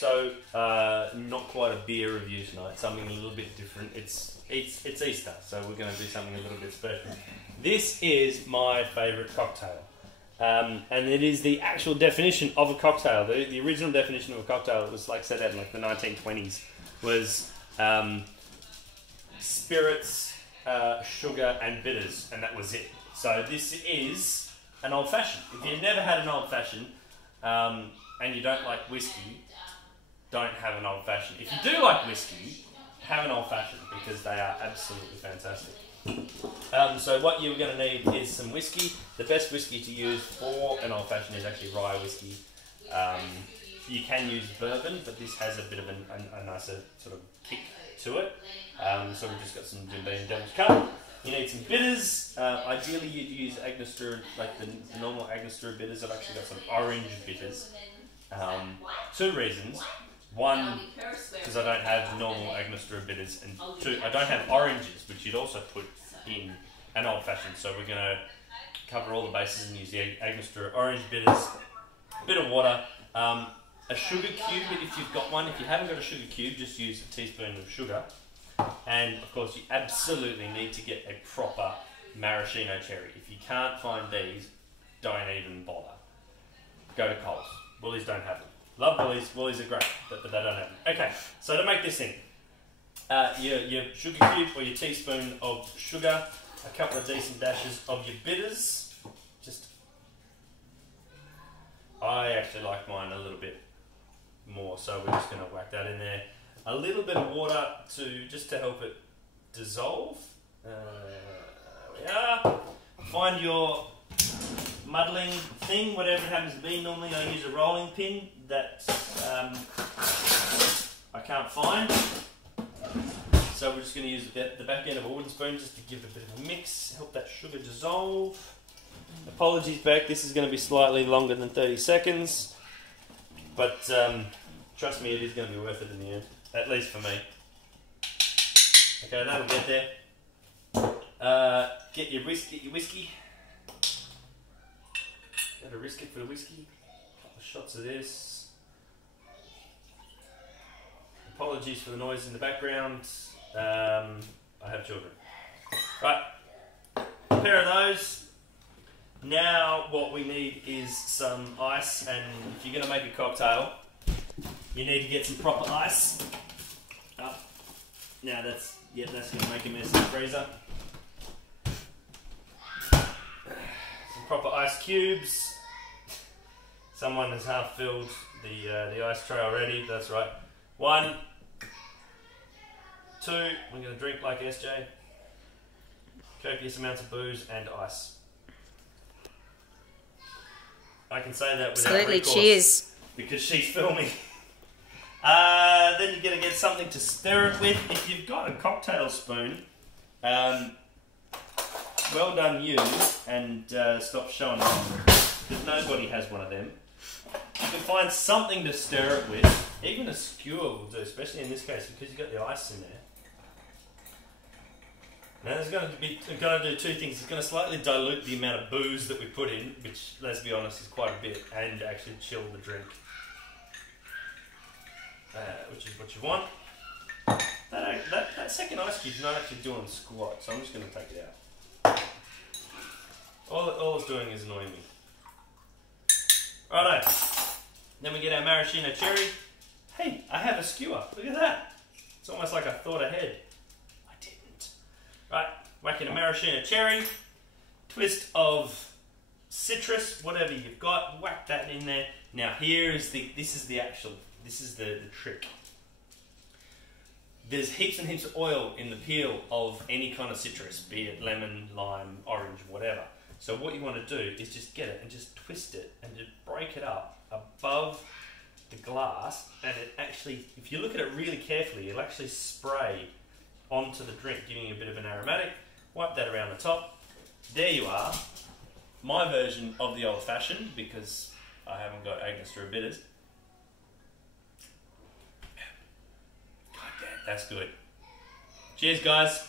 So, not quite a beer review tonight, something a little bit different. It's Easter, so we're going to do something a little bit special. This is my favourite cocktail. And it is the actual definition of a cocktail. The original definition of a cocktail, it was like set out in like the 1920s, was spirits, sugar and bitters, and that was it. So this is an old fashioned. If you've never had an old fashioned and you don't like whiskey, don't have an old fashioned. If you do like whiskey, have an old fashioned because they are absolutely fantastic. So what you're going to need is some whiskey. The best whiskey to use for an old fashioned is actually rye whiskey. You can use bourbon, but this has a bit of a nicer sort of kick to it. So we've just got some Jim Beam Devil's Cup. You need some bitters. Ideally you'd use Angostura, like the normal Angostura bitters. I've actually got some orange bitters. 2 reasons. One, because I don't have normal Angostura bitters, and 2, I don't have oranges, which you'd also put in an old fashioned. So we're going to cover all the bases and use the Angostura orange bitters, a bit of water, a sugar cube if you've got one. If you haven't got a sugar cube, just use a teaspoon of sugar. And of course, you absolutely need to get a proper maraschino cherry. If you can't find these, don't even bother. Go to Coles. Woolies don't have them. Love Woolies. Woolies are great, but they don't have them. Okay, so to make this thing, your sugar cube or your teaspoon of sugar, a couple of decent dashes of your bitters. I actually like mine a little bit more, so we're just going to whack that in there. A little bit of water just to help it dissolve. There we are. Find your muddling thing, whatever it happens to be. Normally I use a rolling pin that I can't find. So we're just going to use the back end of a wooden spoon just to give it a bit of a mix, help that sugar dissolve. Apologies back, this is going to be slightly longer than 30 seconds, but trust me, it is going to be worth it in the end, at least for me. Okay, that'll get there. Get your whiskey. Gotta risk it for the whiskey. A couple of shots of this. Apologies for the noise in the background. I have children. Right, a pair of those. Now what we need is some ice, and if you're going to make a cocktail, you need to get some proper ice. Now that's going to make a mess in the freezer. Some proper ice cubes. Someone has half filled the ice tray already. That's right. 1, 2. We're going to drink like SJ. Copious amounts of booze and ice. I can say that without recourse. Cheers. Because she's filming. Then you're going to get something to stir it with. If you've got a cocktail spoon, well done you, and stop showing off, because nobody has one of them. You can find something to stir it with. Even a skewer will do, especially in this case, because you've got the ice in there. Now it's going to do 2 things. It's going to slightly dilute the amount of booze that we put in, which, let's be honest, is quite a bit, and actually chill the drink, which is what you want. That second ice cube's not actually doing squat, so I'm just going to take it out. All it's doing is annoying me. Righto. Then we get our maraschino cherry. Hey, I have a skewer. Look at that. It's almost like I thought ahead. Right, whack in a maraschino cherry, twist of citrus, whatever you've got, whack that in there. Now this is the trick. There's heaps and heaps of oil in the peel of any kind of citrus, be it lemon, lime, orange, whatever. So what you want to do is just get it and just twist it and just break it up above the glass, and it actually, if you look at it really carefully, it'll actually spray onto the drink, giving you a bit of an aromatic. Wipe that around the top. There you are. My version of the old fashioned, because I haven't got Angostura bitters. God damn, that's good. Cheers, guys.